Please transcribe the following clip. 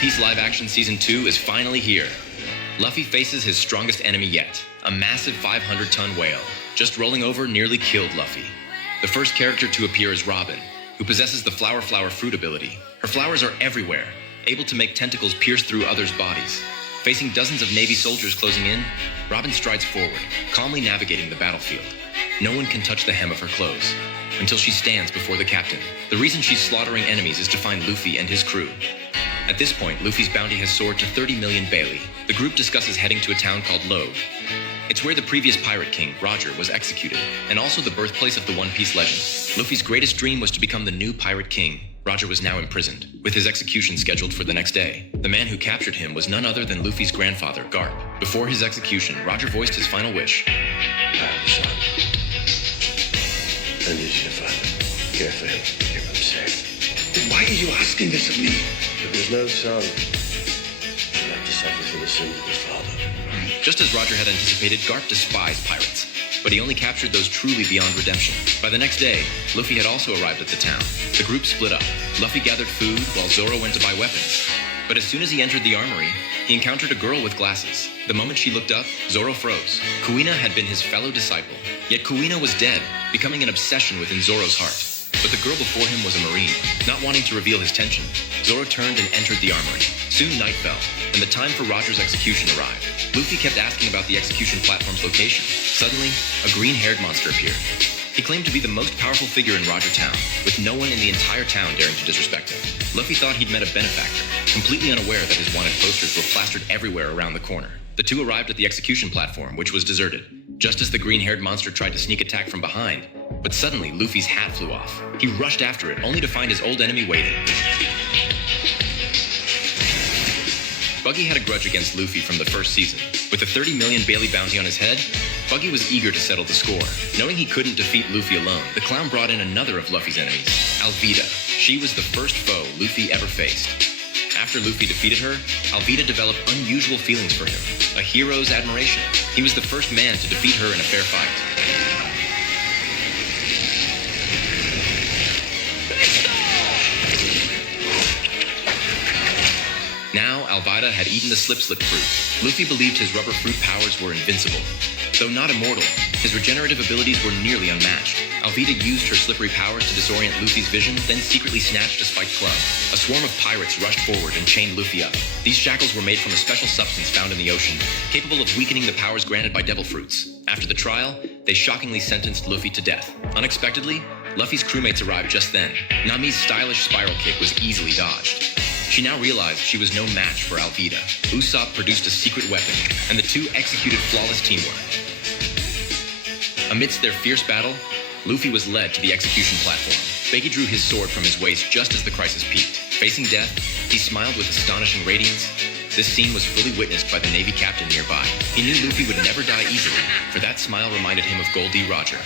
Piece live-action Season 2 is finally here. Luffy faces his strongest enemy yet, a massive 500-ton whale. Just rolling over nearly killed Luffy. The first character to appear is Robin, who possesses the Flower Fruit ability. Her flowers are everywhere, able to make tentacles pierce through others' bodies. Facing dozens of Navy soldiers closing in, Robin strides forward, calmly navigating the battlefield. No one can touch the hem of her clothes, until she stands before the captain. The reason she's slaughtering enemies is to find Luffy and his crew. At this point, Luffy's bounty has soared to 30 million Bailey. The group discusses heading to a town called Logue. It's where the previous pirate king, Roger, was executed, and also the birthplace of the One Piece legend. Luffy's greatest dream was to become the new pirate king. Roger was now imprisoned, with his execution scheduled for the next day. The man who captured him was none other than Luffy's grandfather, Garp. Before his execution, Roger voiced his final wish. I have a son. I need you to find him. Care for him. Keep him safe. Then why are you asking this of me? If there's no son, he'll have to suffer for the sins of his father. Just as Roger had anticipated, Garp despised pirates, but he only captured those truly beyond redemption. By the next day, Luffy had also arrived at the town. The group split up. Luffy gathered food while Zoro went to buy weapons. But as soon as he entered the armory, he encountered a girl with glasses. The moment she looked up, Zoro froze. Kuina had been his fellow disciple, yet Kuina was dead, becoming an obsession within Zoro's heart. But the girl before him was a marine. Not wanting to reveal his tension, Zoro turned and entered the armory. Soon night fell, and the time for Roger's execution arrived. Luffy kept asking about the execution platform's location. Suddenly, a green-haired monster appeared. He claimed to be the most powerful figure in Roger Town, with no one in the entire town daring to disrespect him. Luffy thought he'd met a benefactor, completely unaware that his wanted posters were plastered everywhere around the corner. The two arrived at the execution platform, which was deserted, just as the green-haired monster tried to sneak attack from behind. But suddenly, Luffy's hat flew off. He rushed after it, only to find his old enemy waiting. Buggy had a grudge against Luffy from the first season. With a 30 million Bailey bounty on his head, Buggy was eager to settle the score. Knowing he couldn't defeat Luffy alone, the clown brought in another of Luffy's enemies, Alvida. She was the first foe Luffy ever faced. After Luffy defeated her, Alvida developed unusual feelings for him, a hero's admiration. He was the first man to defeat her in a fair fight. Now, Alvida had eaten the slip fruit. Luffy believed his rubber fruit powers were invincible. Though not immortal, his regenerative abilities were nearly unmatched. Alvida used her slippery powers to disorient Luffy's vision, then secretly snatched a spiked club. A swarm of pirates rushed forward and chained Luffy up. These shackles were made from a special substance found in the ocean, capable of weakening the powers granted by devil fruits. After the trial, they shockingly sentenced Luffy to death. Unexpectedly, Luffy's crewmates arrived just then. Nami's stylish spiral kick was easily dodged. She now realized she was no match for Alvida. Usopp produced a secret weapon, and the two executed flawless teamwork. Amidst their fierce battle, Luffy was led to the execution platform. Biggie drew his sword from his waist just as the crisis peaked. Facing death, he smiled with astonishing radiance. This scene was fully witnessed by the Navy captain nearby. He knew Luffy would never die easily, for that smile reminded him of Goldie Roger.